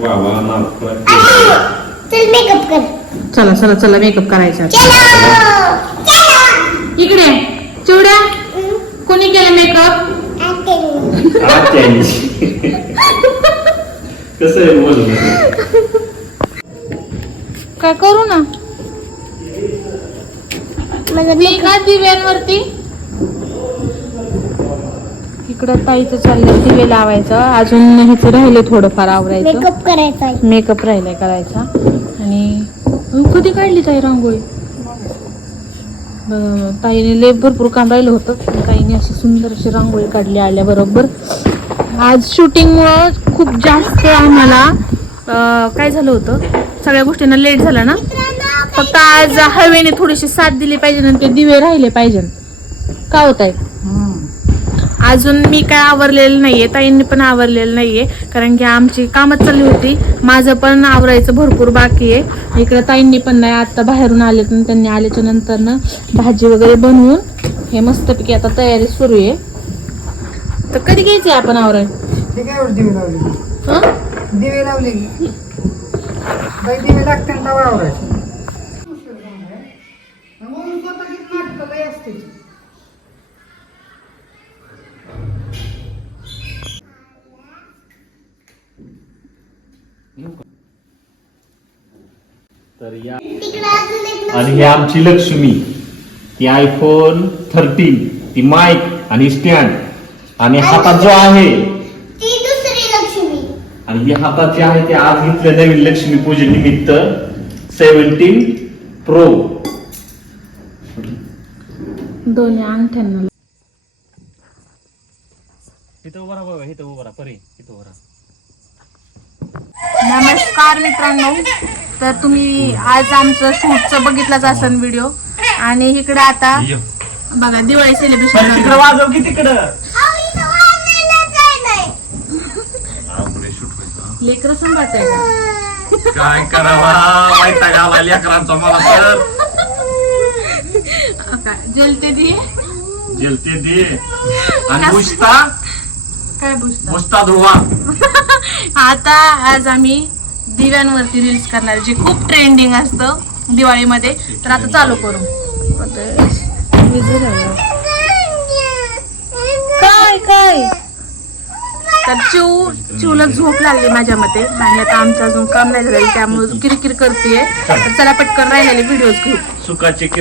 वा वा चल मेकअप कर चला चला चला मेकअप करायचा. चलो! चलो! इकडे चिवड्या कोणी केलं मेकअप कसं आहे बोल काय करू ना? मी का दिव्यांवरती. इकडं ताईचं चाललंय दिवे लावायचं. अजून ह्याचं राहिलं थोडंफार आवरायचं. मेकअप करायचा आहे. मेकअप राहिलाय करायचा. आणि कधी काढली ताई रांगोळी? बरं, ताईने लय भरपूर काम राहिलं होतं. पण ताईने अशी सुंदर अशी रांगोळी काढली आल्याबरोबर आज शूटिंगमुळं खूप जास्त आम्हाला अं, काय झालं होतं? सगळ्या गोष्टींना लेट झाला ना? फक्त आज हवेने थोडीशी साथ दिली पाहिजे आणि ते दिवे राहिले पाहिजे. का होत आहे अजून मी काय आवरलेलं नाहीये ताईंनी पण आवरलेलं नाहीये कारण की आमची कामच चालली होती. माझं पण आवरायचं भरपूर बाकी आहे. इकडे ताईंनी पण नाही आता बाहेरून आले तर त्यांनी आल्याच्यानंतर ना भाजी वगैरे बनवून हे मस्तपैकी आता तयारी सुरू आहे. तर कधी घ्यायची आपण आवराय दिवे लावले? हं? दिवे लागते ना तवा आवरायचे म्हणून स्वतःचीच नाटकं लय असते तर या आणि ही आमची लक्ष्मी ती आयफोन थर्टीन ती माईक आणि स्टँड आणि हातात जो आहे ती दुसरी लक्ष्मी. आणि ही हातात जे आहे ते आज घेतलं नवीन लक्ष्मी पूजन निमित्त सेव्हन्टीन प्रो दोन्ही अंगठ्यांना इथं उभा राहा बघा इथं उभा राहा परे इथं उभा राहा. नमस्कार मित्रांनो. तर तुम्ही आज आमचं शूटचं बघितलंच असेल व्हिडिओ आणि इकडे आता बघा दिवाळी सेलिब्रेशन तिकडं वाजव की तिकडं? लेकर सांभाळत आहे का? काय करावा? वैताग आला लेकरांचा मला तर. का? जलते दिये जेलते दे. आणि बुजता? काय बुजता? बुजता धुवा. आता आज आम्ही दिव्यांवरती रील्स करणार जे खूप ट्रेंडिंग असतं दिवाळीमध्ये तर आता चालू करू. काय काय? तर चिव चिवला झोप लागली माझ्या मते आणि आता आमचं अजून काम नाही झालेलं त्यामुळे किरकिर करते तर चला पटकन राहिलेले व्हिडिओज घेऊ. सुखाचे किरण.